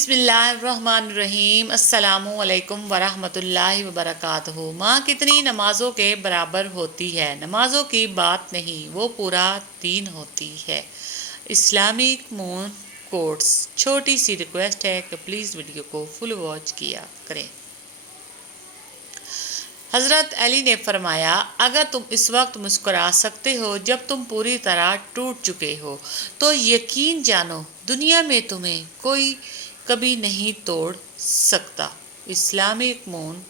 بسم اللہ الرحمن الرحیم۔ السلام علیکم ورحمۃ اللہ وبرکاتہ۔ ماں کتنی نمازوں کے برابر ہوتی ہے؟ نمازوں کی بات نہیں، وہ پورا دین ہوتی ہے۔ Islamic moon quotes. چھوٹی سی ریکویسٹ ہے کہ پلیز ویڈیو کو فل واچ کیا کریں۔ حضرت علی نے فرمایا، اگر تم اس وقت مسکرا سکتے ہو جب تم پوری طرح ٹوٹ چکے ہو تو یقین جانو دنیا میں تمہیں کوئی کبھی نہیں توڑ سکتا۔ Islamic moon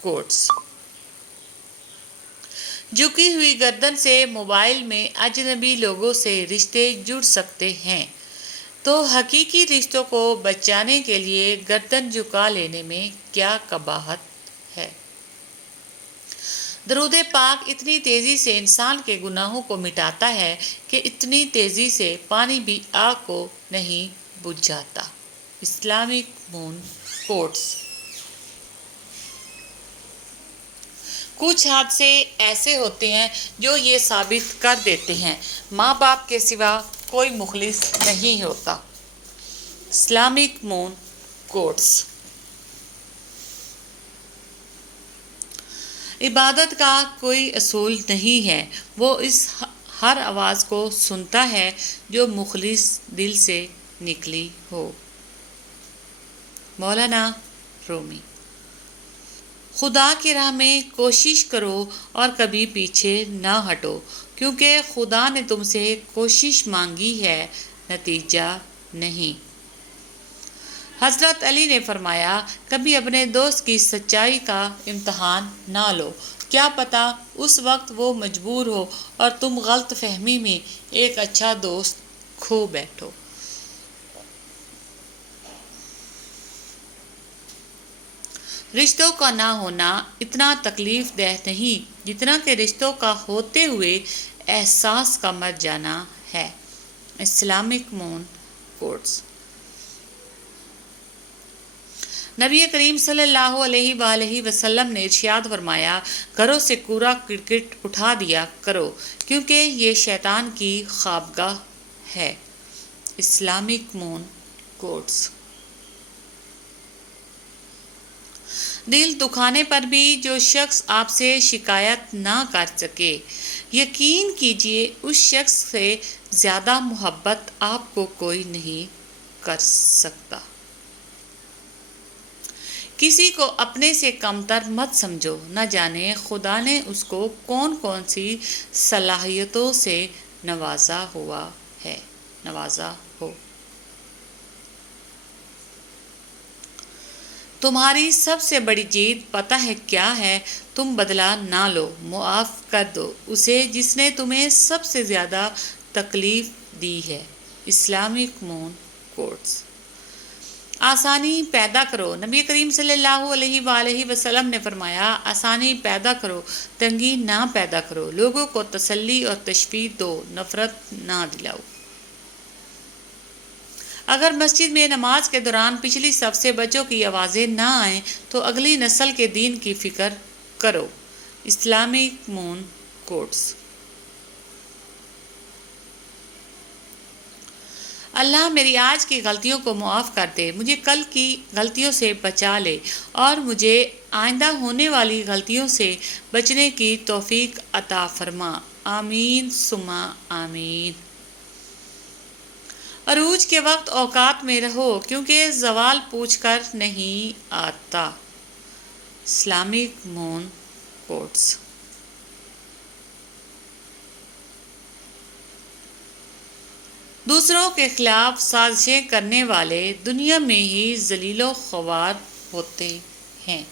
quotes. جھکی ہوئی گردن سے موبائل میں اجنبی لوگوں سے رشتے جڑ سکتے ہیں تو حقیقی رشتوں کو بچانے کے لیے گردن جھکا لینے میں کیا قباحت ہے؟ درود پاک اتنی تیزی سے انسان کے گناہوں کو مٹاتا ہے کہ اتنی تیزی سے پانی بھی آگ کو نہیں بجھاتا۔ Islamic moon quotes. کچھ حادثے ایسے ہوتے ہیں جو یہ ثابت کر دیتے ہیں ماں باپ کے سوا کوئی مخلص نہیں ہوتا۔ Islamic moon quotes. عبادت کا کوئی اصول نہیں ہے، وہ اس ہر آواز کو سنتا ہے جو مخلص دل سے نکلی ہو۔ مولانا رومی۔ خدا کی راہ میں کوشش کرو اور کبھی پیچھے نہ ہٹو، کیونکہ خدا نے تم سے کوشش مانگی ہے، نتیجہ نہیں۔ حضرت علی نے فرمایا، کبھی اپنے دوست کی سچائی کا امتحان نہ لو، کیا پتہ اس وقت وہ مجبور ہو اور تم غلط فہمی میں ایک اچھا دوست کھو بیٹھو۔ رشتوں کا نہ ہونا اتنا تکلیف دہ نہیں جتنا کہ رشتوں کا ہوتے ہوئے احساس کا مر جانا ہے۔ Islamic moon quotes. نبی کریم صلی اللہ علیہ وآلہ وسلم نے ارشاد فرمایا، گھروں سے کوڑا کرکٹ اٹھا دیا کرو کیونکہ یہ شیطان کی خوابگاہ ہے۔ Islamic moon quotes. دل دکھانے پر بھی جو شخص آپ سے شکایت نہ کر سکے، یقین کیجیے اس شخص سے زیادہ محبت آپ کو کوئی نہیں کر سکتا۔ کسی کو اپنے سے کمتر مت سمجھو، نہ جانے خدا نے اس کو کون کون سی صلاحیتوں سے نوازا ہو۔ تمہاری سب سے بڑی جیت پتہ ہے کیا ہے؟ تم بدلہ نہ لو، معاف کر دو اسے جس نے تمہیں سب سے زیادہ تکلیف دی ہے۔ Islamic moon quotes. آسانی پیدا کرو۔ نبی کریم صلی اللہ علیہ وآلہ وسلم نے فرمایا، آسانی پیدا کرو، تنگی نہ پیدا کرو، لوگوں کو تسلی اور تشفیع دو، نفرت نہ دلاؤ۔ اگر مسجد میں نماز کے دوران پچھلی صف سے بچوں کی آوازیں نہ آئیں تو اگلی نسل کے دین کی فکر کرو۔ Islamic moon quotes. اللہ میری آج کی غلطیوں کو معاف کر دے، مجھے کل کی غلطیوں سے بچا لے اور مجھے آئندہ ہونے والی غلطیوں سے بچنے کی توفیق عطا فرما۔ آمین ثم آمین۔ عروج کے وقت اوقات میں رہو کیونکہ زوال پوچھ کر نہیں آتا۔ Islamic moon quotes. دوسروں کے خلاف سازشیں کرنے والے دنیا میں ہی ذلیل و خوار ہوتے ہیں۔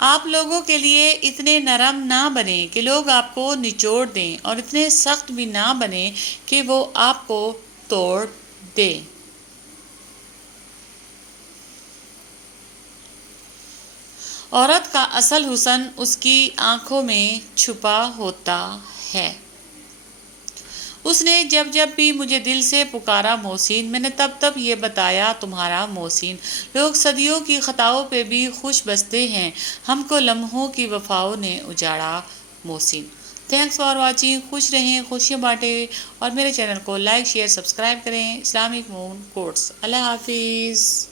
آپ لوگوں کے لیے اتنے نرم نہ بنیں کہ لوگ آپ کو نچوڑ دیں اور اتنے سخت بھی نہ بنیں کہ وہ آپ کو توڑ دیں۔ عورت کا اصل حسن اس کی آنکھوں میں چھپا ہوتا ہے۔ اس نے جب جب بھی مجھے دل سے پکارا محسن، میں نے تب تب یہ بتایا تمہارا محسن۔ لوگ صدیوں کی خطاؤں پہ بھی خوش بستے ہیں، ہم کو لمحوں کی وفاؤں نے اجاڑا محسن۔ Thanks for watching. خوش رہیں، خوشیاں بانٹیں اور میرے چینل کو لائک شیئر سبسکرائب کریں. Islamic moon quotes. اللہ حافظ.